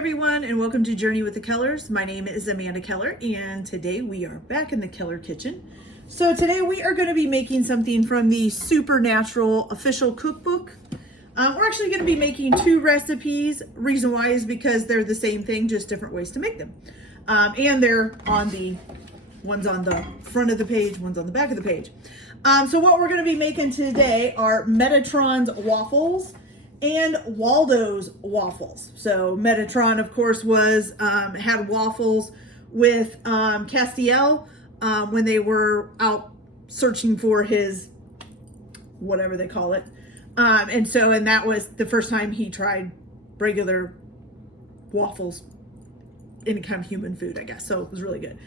everyone, and welcome to Journey with the Kellers. My name is Amanda Keller, and today we are back in the Keller kitchen. So today we are going to be making something from the Supernatural official cookbook. We're actually going to be making two recipes. Reason why is because they're the same thing, just different ways to make them. And they're one's on the front of the page, one's on the back of the page. So what we're going to be making today are Metatron's waffles and Waldo's waffles. So Metatron, of course, was had waffles with Castiel when they were out searching for his whatever they call it. And that was the first time he tried regular waffles, any kind of human food, I guess. So it was really good.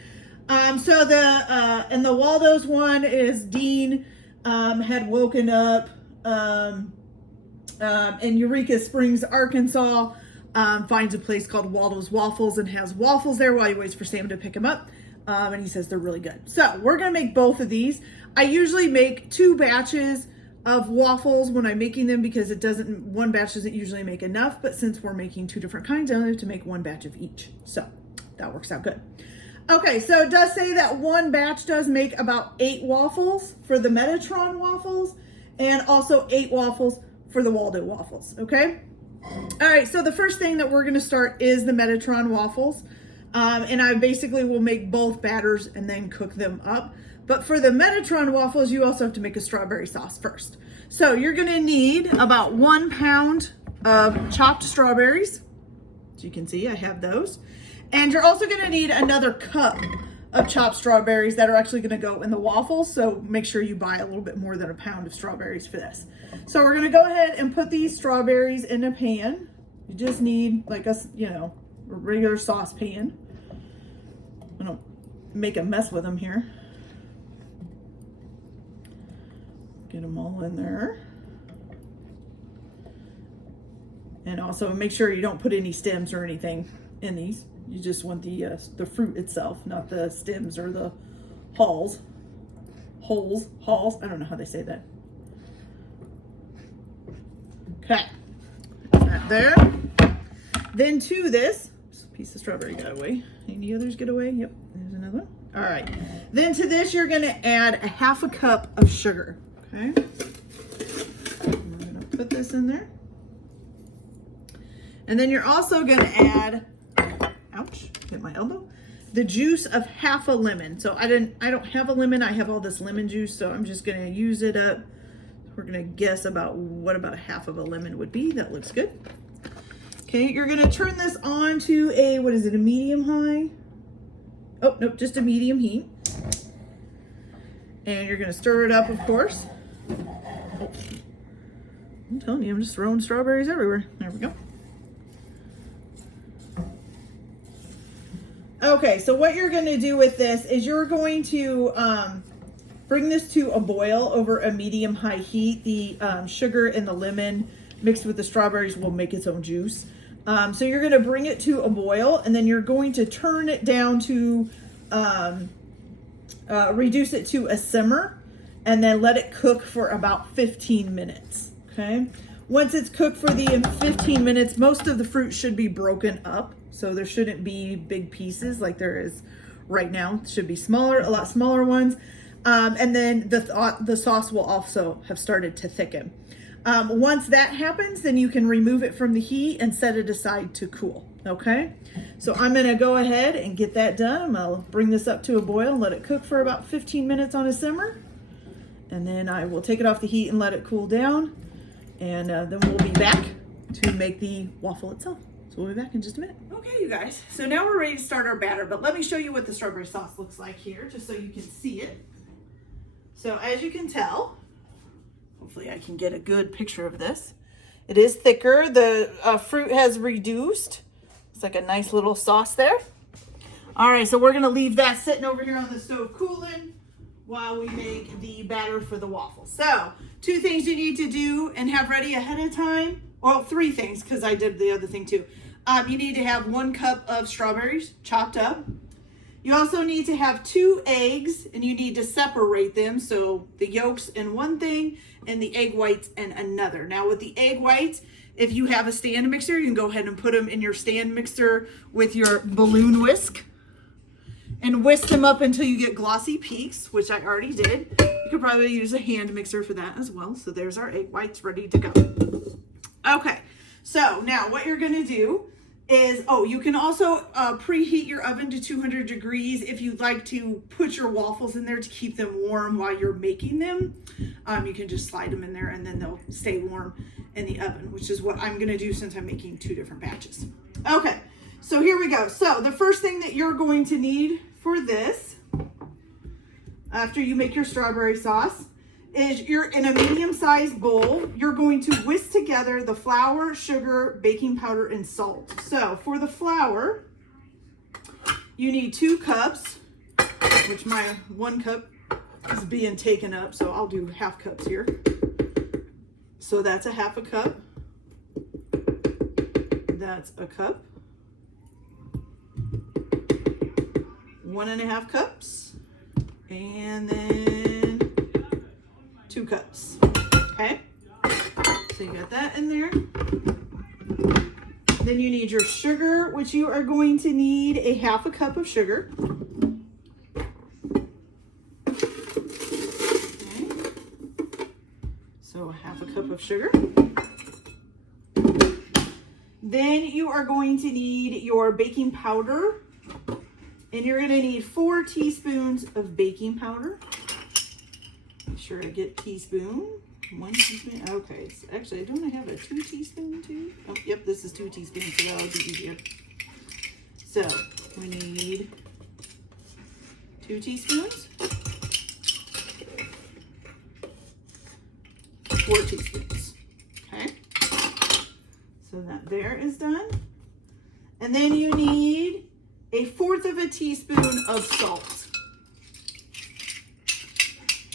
And the Waldo's one is Dean had woken up in Eureka Springs, Arkansas, finds a place called Waldo's Waffles and has waffles there while he waits for Sam to pick him up. And he says they're really good. So we're going to make both of these. I usually make 2 batches of waffles when I'm making them because one batch doesn't usually make enough, but since we're making 2 different kinds, I only have to make 1 batch of each. So that works out good. Okay, so it does say that 1 batch does make about 8 waffles for the Metatron waffles and also 8 waffles for the Waldo waffles, okay? All right, so the first thing that we're gonna start is the Metatron waffles. And I basically will make both batters and then cook them up. But for the Metatron waffles, you also have to make a strawberry sauce first. So you're gonna need about 1 pound of chopped strawberries. As you can see, I have those. And you're also gonna need another cup of chopped strawberries that are actually gonna go in the waffles. So make sure you buy a little bit more than 1 pound of strawberries for this. So we're gonna go ahead and put these strawberries in a pan. You just need like a regular saucepan. I don't make a mess with them here. Get them all in there. And also make sure you don't put any stems or anything in these. You just want the fruit itself, not the stems or the hulls. I don't know how they say that. Okay, that there. Then to this piece of strawberry got away. Any others get away? Yep, there's another one. All right. Then to this, you're gonna add a 1/2 cup of sugar. Okay. We're gonna put this in there. And then you're also gonna add, ouch, hit my elbow, the juice of 1/2 lemon. So I don't have a lemon, I have all this lemon juice, so I'm just gonna use it up. We're gonna guess about what about 1/2 of a lemon would be. That looks good. Okay, you're gonna turn this on to a medium high? Oh, nope, just a medium heat. And you're gonna stir it up, of course. Oh. I'm telling you, I'm just throwing strawberries everywhere. There we go. Okay, so what you're gonna do with this is you're going to bring this to a boil over a medium-high heat. The sugar and the lemon mixed with the strawberries will make its own juice. So you're gonna bring it to a boil and then you're going to turn it down to, reduce it to a simmer and then let it cook for about 15 minutes, okay? Once it's cooked for the 15 minutes, most of the fruit should be broken up. So there shouldn't be big pieces like there is right now. It should be smaller, a lot smaller ones. And then the sauce will also have started to thicken. Once that happens, then you can remove it from the heat and set it aside to cool, okay? So I'm gonna go ahead and get that done. I'll bring this up to a boil and let it cook for about 15 minutes on a simmer. And then I will take it off the heat and let it cool down. And then we'll be back to make the waffle itself. So we'll be back in just a minute. Okay, you guys, so now we're ready to start our batter, but let me show you what the strawberry sauce looks like here, just so you can see it. So as you can tell, hopefully I can get a good picture of this. It is thicker. The fruit has reduced. It's like a nice little sauce there. All right, so we're gonna leave that sitting over here on the stove cooling while we make the batter for the waffles. So 2 things you need to do and have ready ahead of time. Well, 3 things, because I did the other thing too. You need to have 1 cup of strawberries chopped up. You also need to have 2 eggs, and you need to separate them. So the yolks in one thing and the egg whites in another. Now with the egg whites, If you have a stand mixer, you can go ahead and put them in your stand mixer with your balloon whisk and whisk them up until you get glossy peaks, which I already did. You could probably use a hand mixer for that as well. So there's our egg whites ready to go. Okay, so now what you're gonna do is, you can also preheat your oven to 200 degrees if you'd like to put your waffles in there to keep them warm while you're making them. You can just slide them in there and then they'll stay warm in the oven, which is what I'm gonna do since I'm making 2 different batches. Okay, so here we go. So the first thing that you're going to need for this, after you make your strawberry sauce, is you're in a medium-sized bowl. You're going to whisk together the flour, sugar, baking powder, and salt. So for the flour, you need 2 cups, which my 1 cup is being taken up, so I'll do half cups here. So that's a half a cup. That's a cup. 1.5 cups. And then 2 cups. Okay, so you got that in there. Then you need your sugar, which you are going to need a half a cup of sugar. Okay, so a half a cup of sugar. Then you are going to need your baking powder, and you're going to need 4 teaspoons of baking powder. Make sure I get teaspoon, 1 teaspoon. Okay, so actually, don't I have a 2 teaspoon too? Oh, yep, this is 2 teaspoons, so that'll be easier. So we need 2 teaspoons, 4 teaspoons. Okay, so that there is done. And then you need 1/4 of a teaspoon of salt.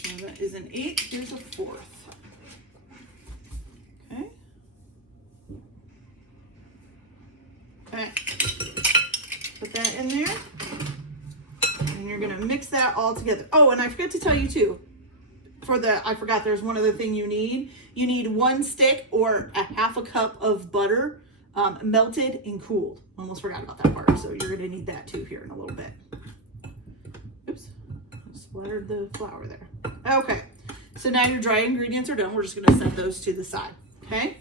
So that is an 1/8. Here's a 1/4. Okay. Okay. Put that in there. And you're going to mix that all together. Oh, and I forgot to tell you too, I forgot there's one other thing you need. You need 1 stick or a half a cup of butter, melted and cooled. Almost forgot about that part. So you're going to need that too here in a little bit. Oops, I splattered the flour there. Okay, so now your dry ingredients are done. We're just going to set those to the side. Okay.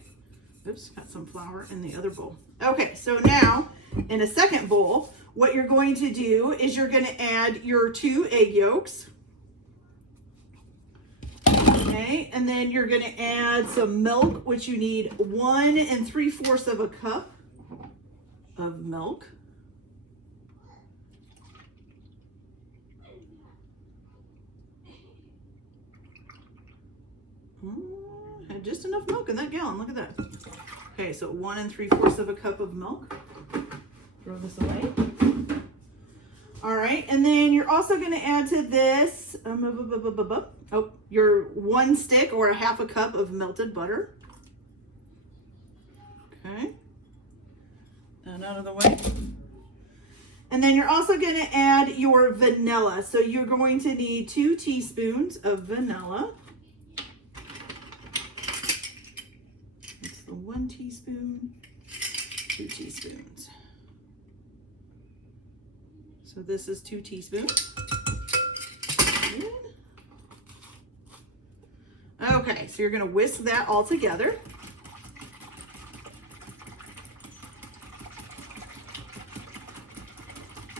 Oops, got some flour in the other bowl. Okay, so now in a second bowl, what you're going to do is you're going to add your 2 egg yolks. Okay, and then you're going to add some milk, which you need 1 3/4 of a cup of milk. Had just enough milk in that gallon. Look at that. Okay, so 1 3/4 of a cup of milk. Throw this away. All right, and then you're also going to add to this your 1 stick or a half a cup of melted butter. Okay, that out of the way. And then you're also going to add your vanilla. So you're going to need 2 teaspoons of vanilla. That's the 1 teaspoon, 2 teaspoons. So this is 2 teaspoons. Okay, so you're going to whisk that all together.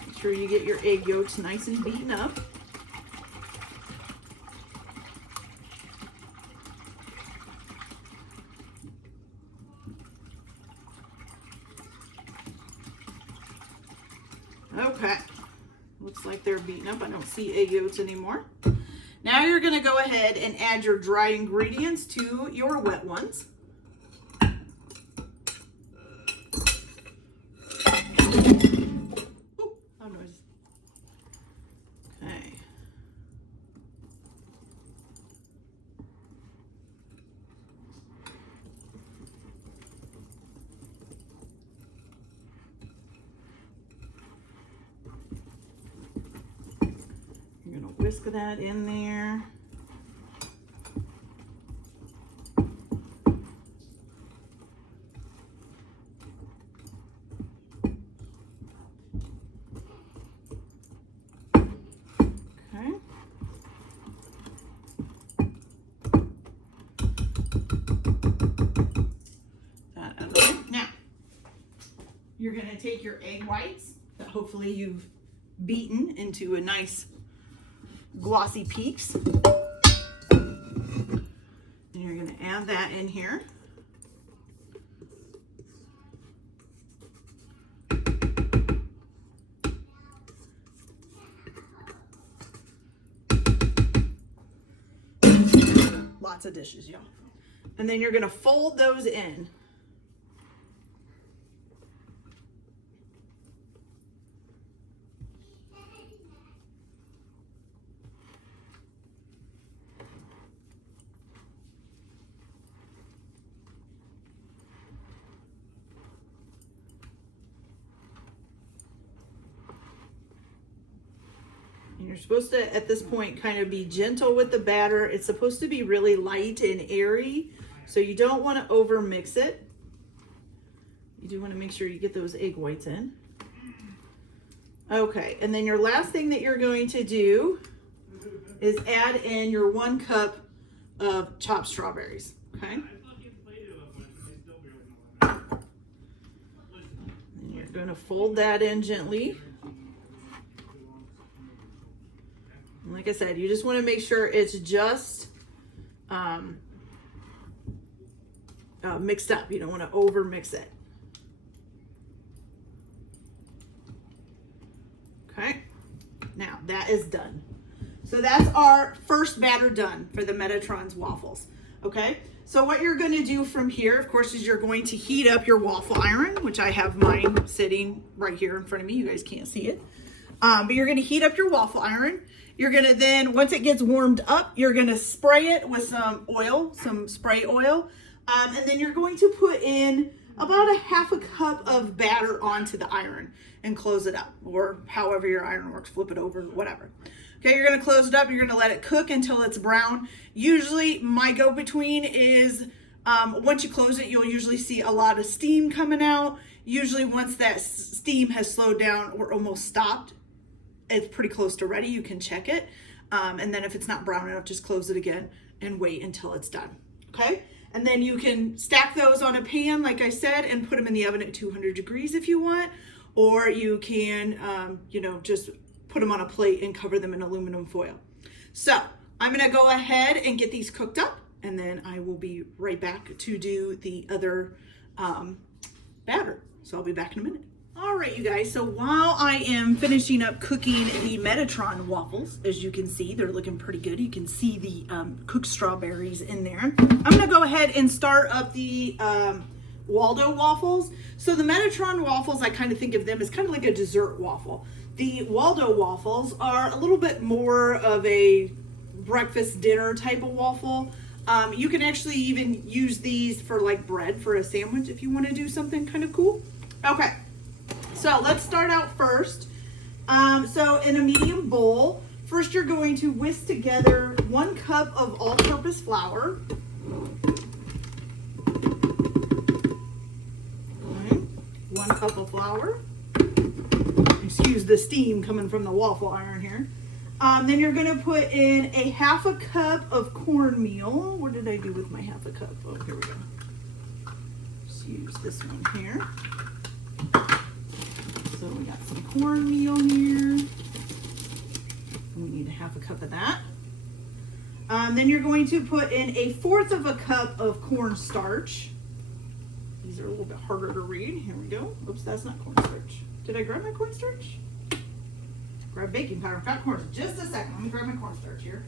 Make sure you get your egg yolks nice and beaten up. Okay, looks like they're beaten up. I don't see egg yolks anymore. Now you're going to go ahead and add your dry ingredients to your wet ones. Ooh, loud noise. Okay. You're going to whisk that in there. you're gonna take your egg whites that hopefully you've beaten into a nice glossy peaks. And you're gonna add that in here. Lots of dishes, y'all. And then you're gonna fold those in. And you're supposed to, at this point, kind of be gentle with the batter. It's supposed to be really light and airy, so you don't want to over mix it. You do want to make sure you get those egg whites in. Okay, and then your last thing that you're going to do is add in your 1 cup of chopped strawberries, okay? And you're going to fold that in gently. And like I said, you just want to make sure it's just mixed up. You don't want to over mix it. Okay, now that is done. So that's our first batter done for the Metatron's waffles. Okay, so what you're going to do from here, of course, is you're going to heat up your waffle iron, which I have mine sitting right here in front of me. You guys can't see it. But you're going to heat up your waffle iron. You're going to then, once it gets warmed up, you're going to spray it with some oil, some spray oil. And then you're going to put in about a half a cup of batter onto the iron and close it up, or however your iron works, flip it over, whatever. Okay, you're going to close it up. You're going to let it cook until it's brown. Usually my go-between is once you close it, you'll usually see a lot of steam coming out. Usually once that steam has slowed down or almost stopped, it's pretty close to ready. You can check it. And then if it's not brown enough, just close it again and wait until it's done. Okay. And then you can stack those on a pan, like I said, and put them in the oven at 200 degrees if you want, or you can, just put them on a plate and cover them in aluminum foil. So I'm going to go ahead and get these cooked up, and then I will be right back to do the other batter. So I'll be back in a minute. All right, you guys, so while I am finishing up cooking the Metatron waffles, as you can see, they're looking pretty good. You can see the cooked strawberries in there. I'm gonna go ahead and start up the Waldo waffles. So the Metatron waffles, I kind of think of them as kind of like a dessert waffle. The Waldo waffles are a little bit more of a breakfast dinner type of waffle. You can actually even use these for like bread for a sandwich if you want to do something kind of cool. Okay. So let's start out first. So in a medium bowl, first you're going to whisk together 1 cup of all-purpose flour. Okay. 1 cup of flour. Excuse the steam coming from the waffle iron here. Then you're going to put in a half a cup of cornmeal. What did I do with my half a cup? Oh, here we go. Let's use this one here. So we got some cornmeal here. We need a half a cup of that. Then you're going to put in a 1/4 of a cup of cornstarch. These are a little bit harder to read. Here we go. Oops, that's not cornstarch. Did I grab my cornstarch? Grab baking powder. I've got cornstarch. Just a second. Let me grab my cornstarch here.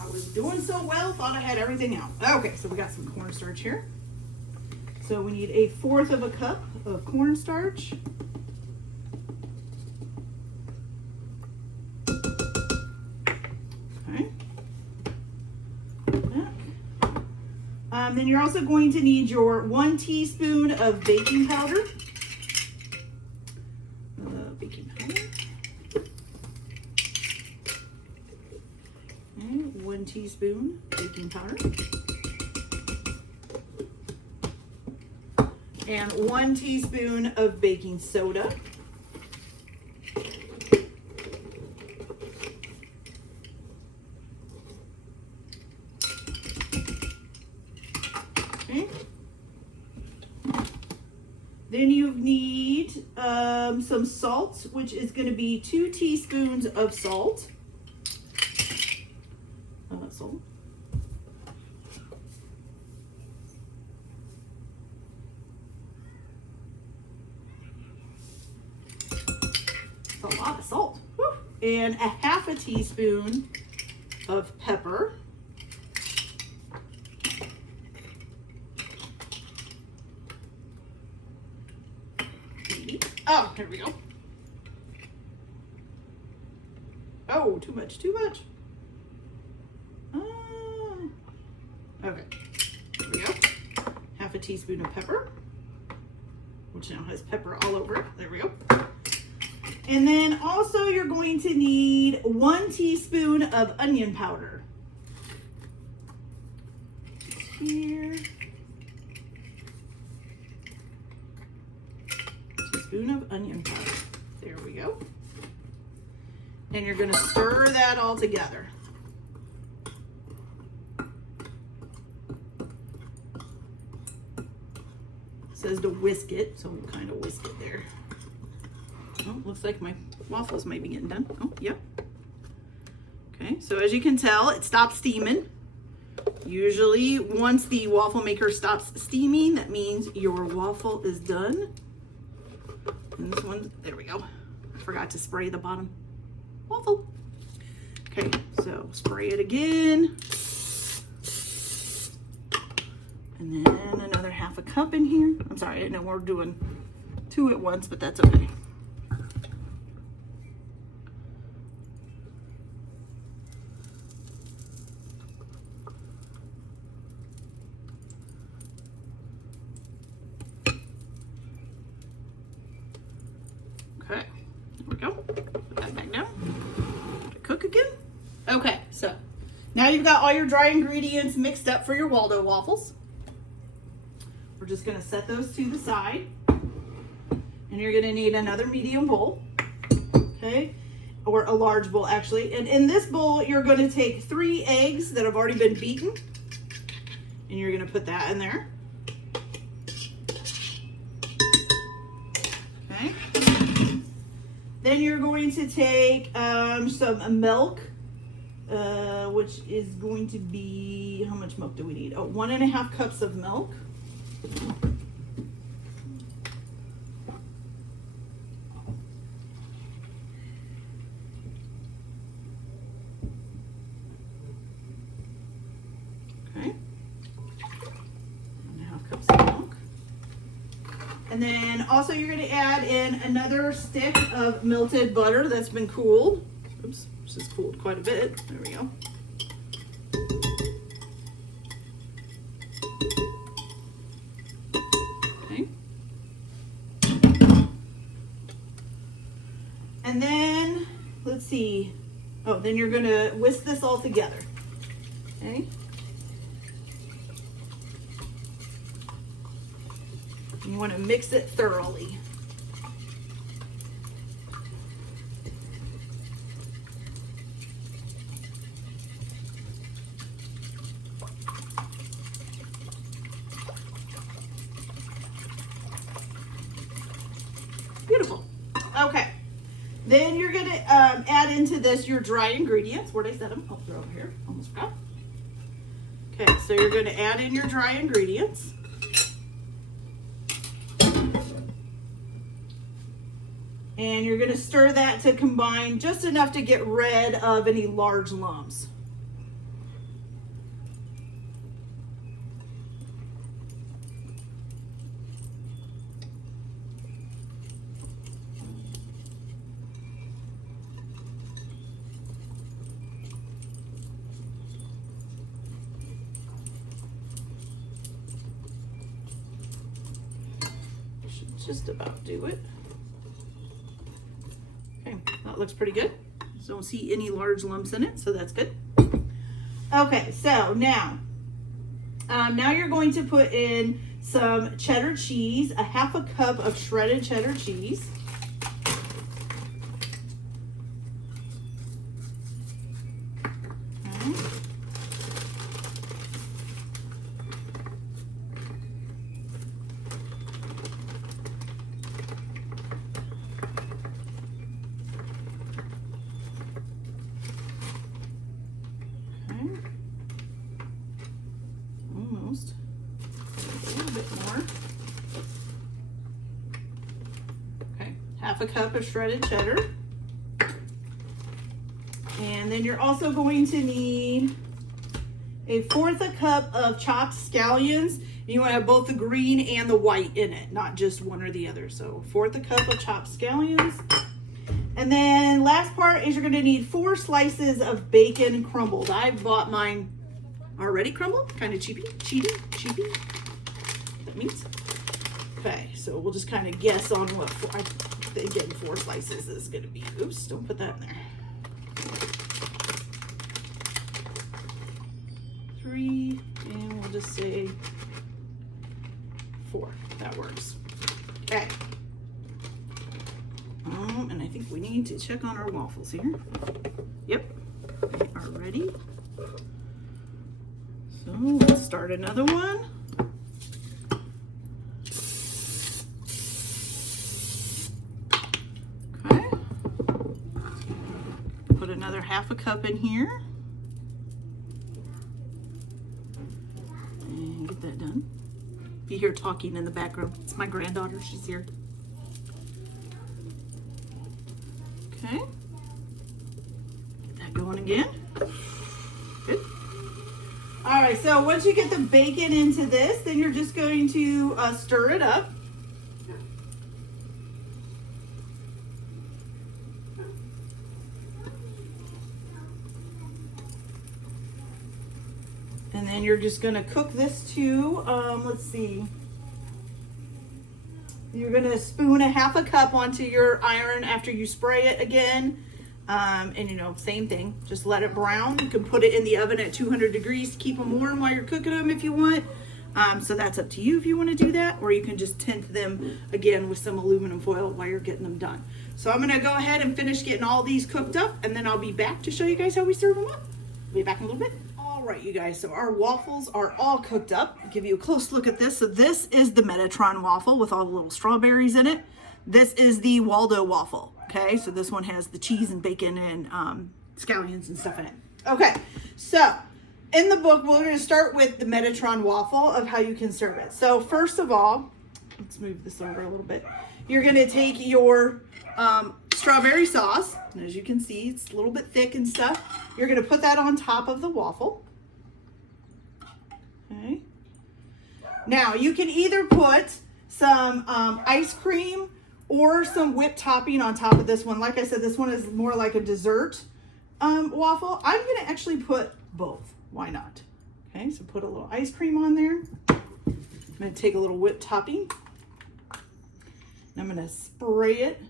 I was doing so well, thought I had everything out. Okay, so we got some cornstarch here. So we need a 1/4 of a cup of cornstarch. Okay. Then you're also going to need your 1 teaspoon of baking powder. Baking powder. Okay, 1 teaspoon baking powder. And 1 teaspoon of baking soda. Okay. Then you need some salt, which is going to be 2 teaspoons of salt. Salt. That's a lot of salt. Woo. And a 1/2 teaspoon of pepper. Oh, there we go. Oh, too much, too much. Okay, there we go. 1/2 teaspoon of pepper, which now has pepper all over it. There we go. And then also you're going to need 1 teaspoon of onion powder. Here. Teaspoon of onion powder. There we go. And you're going to stir that all together. It says to whisk it, so we'll kind of whisk it there. Oh, looks like my waffles might be getting done. Oh, yep. Okay, so as you can tell, it stopped steaming. Usually, once the waffle maker stops steaming, that means your waffle is done. And this one, there we go. I forgot to spray the bottom waffle. Okay, so spray it again. And then another 1/2 cup in here. I'm sorry, I know we're doing 2 at once, but that's okay. Okay, there we go. Put that back down. To cook again. Okay, so now you've got all your dry ingredients mixed up for your Waldo waffles. We're just going to set those to the side. And you're going to need another medium bowl. Okay, or a large bowl actually. And in this bowl, you're going to take 3 eggs that have already been beaten. And you're going to put that in there. Okay. Then you're going to take some milk, which is going to be, how much milk do we need? Oh, 1.5 cups of milk. Okay. 1.5 cups of milk. And then also you're going to add in another stick of melted butter that's been cooled. Oops, this is cooled quite a bit. There we go. Okay. And then, let's see. Oh, then you're going to whisk this all together. Okay. You want to mix it thoroughly. Beautiful. Okay. Then you're going to add into this your dry ingredients. Where'd I set them? Oh, they're over here. Almost forgot. Okay, so you're going to add in your dry ingredients. And you're going to stir that to combine just enough to get rid of any large lumps. Should just about do it. That looks pretty good. Don't see any large lumps in it, so that's good. Okay, so now you're going to put in some cheddar cheese, 1/2 cup of shredded cheddar cheese. Okay. almost. A little bit more. Okay, half a cup of shredded cheddar. And then you're also going to need 1/4 cup of chopped scallions. You want to have both the green and the white in it, not just one or the other. So 1/4 cup of chopped scallions. And then last part is you're going to need 4 slices of bacon crumbled. I bought mine already crumbled, kind of cheapy. That means. Okay, so we'll just kind of guess on what I think getting 4 slices is going to be. Oops, don't put that in there. 3, and we'll just say 4. That works. Okay. And I think we need to check on our waffles here. Yep, they are ready. So let's start another one. Okay. Put another 1/2 cup in here. And get that done. If you hear talking in the background, it's my granddaughter, she's here. Okay, get that going again. Good. All right, so once you get the bacon into this, then you're just going to stir it up. And then you're just gonna cook this to, let's see. You're gonna spoon 1/2 cup onto your iron after you spray it again. And you know, same thing, just let it brown. You can put it in the oven at 200 degrees to keep them warm while you're cooking them if you want. So that's up to you if you want to do that, or you can just tint them again with some aluminum foil while you're getting them done. So I'm gonna go ahead and finish getting all these cooked up, and then I'll be back to show you guys how we serve them up. Be back in a little bit. All right, you guys, so our waffles are all cooked up. I'll give you a close look at this. So this is the Metatron waffle with all the little strawberries in it. This is the Waldo waffle, okay? So this one has the cheese and bacon and scallions and stuff in it. Okay, so in the book, we're gonna start with the Metatron waffle of how you can serve it. So first of all, let's move this over a little bit. You're gonna take your strawberry sauce, and as you can see, it's a little bit thick and stuff. You're gonna put that on top of the waffle. Okay. Now you can either put some ice cream or some whipped topping on top of this one. Like I said, this one is more like a dessert waffle. I'm gonna actually put both. Why not? Okay, so put a little ice cream on there. I'm gonna take a little whipped topping. And I'm gonna spray it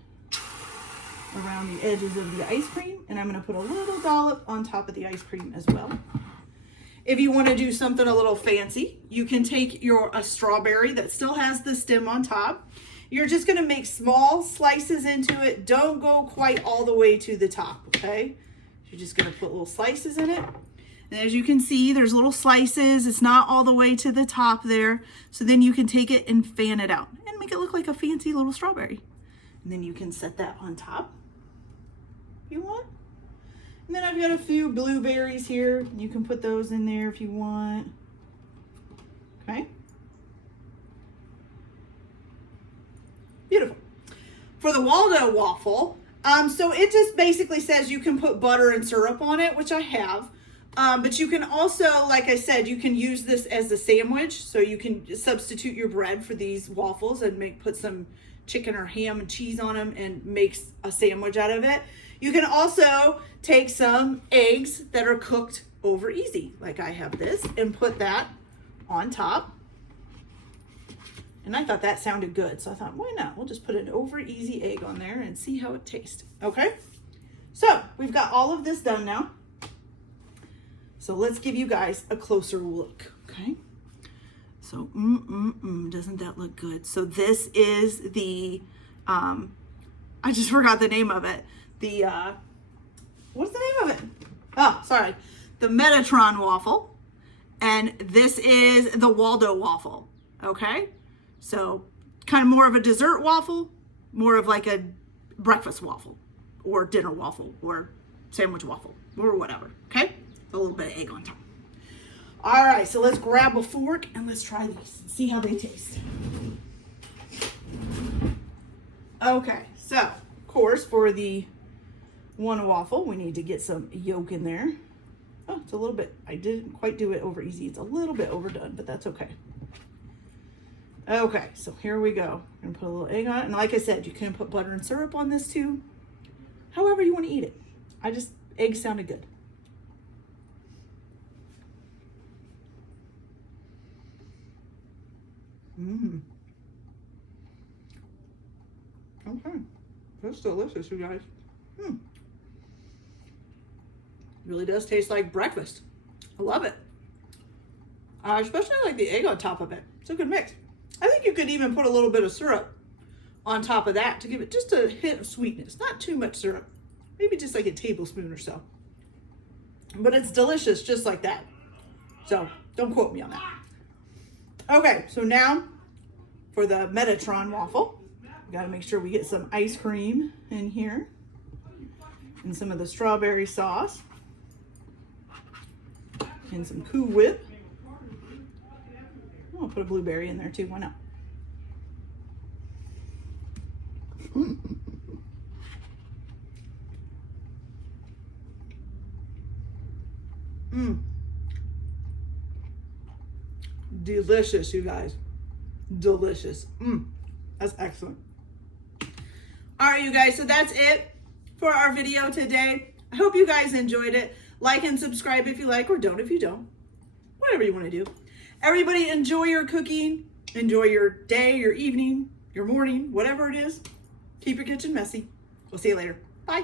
around the edges of the ice cream, and I'm gonna put a little dollop on top of the ice cream as well. If you want to do something a little fancy, you can take a strawberry that still has the stem on top. You're just going to make small slices into it. Don't go quite all the way to the top, okay? You're just going to put little slices in it. And as you can see, there's little slices. It's not all the way to the top there. So then you can take it and fan it out and make it look like a fancy little strawberry. And then you can set that on top if you want. And then I've got a few blueberries here. You can put those in there if you want. Okay. Beautiful. For the Waldo waffle, so it just basically says you can put butter and syrup on it, which I have. But you can also, like I said, you can use this as a sandwich. So you can substitute your bread for these waffles and put some chicken or ham and cheese on them and make a sandwich out of it. You can also take some eggs that are cooked over easy, like I have this, and put that on top. And I thought that sounded good, so I thought, why not? We'll just put an over easy egg on there and see how it tastes, okay? So we've got all of this done now. So let's give you guys a closer look, okay? So, doesn't that look good? So this is the, I just forgot the name of it. The, what's the name of it? Oh, sorry. The Metatron waffle. And this is the Waldo waffle, okay? So kind of more of a dessert waffle, more of like a breakfast waffle or dinner waffle or sandwich waffle or whatever, okay? A little bit of egg on top. All right, so let's grab a fork and let's try these and see how they taste. Okay, so of course for the one waffle, we need to get some yolk in there. Oh, it's a little bit, I didn't quite do it over easy. It's a little bit overdone, but that's okay. Okay, so here we go. I'm gonna put a little egg on it. And like I said, you can put butter and syrup on this too. However you want to eat it. Egg sounded good. Okay, that's delicious, you guys. Really does taste like breakfast. I love it. I especially like the egg on top of it. It's a good mix. I think you could even put a little bit of syrup on top of that to give it just a hint of sweetness. Not too much syrup. Maybe just like a tablespoon or so. But it's delicious just like that. So don't quote me on that. Okay, so now for the Metatron waffle, we gotta make sure we get some ice cream in here and some of the strawberry sauce and some Cool Whip. I'll put a blueberry in there too, why not? Delicious, you guys. Delicious. That's excellent. All right, you guys, so that's it for our video today. I hope you guys enjoyed it. Like and subscribe if you like, or don't if you don't. Whatever you want to do. Everybody enjoy your cooking. Enjoy your day, your evening, your morning, whatever it is. Keep your kitchen messy. We'll see you later. Bye.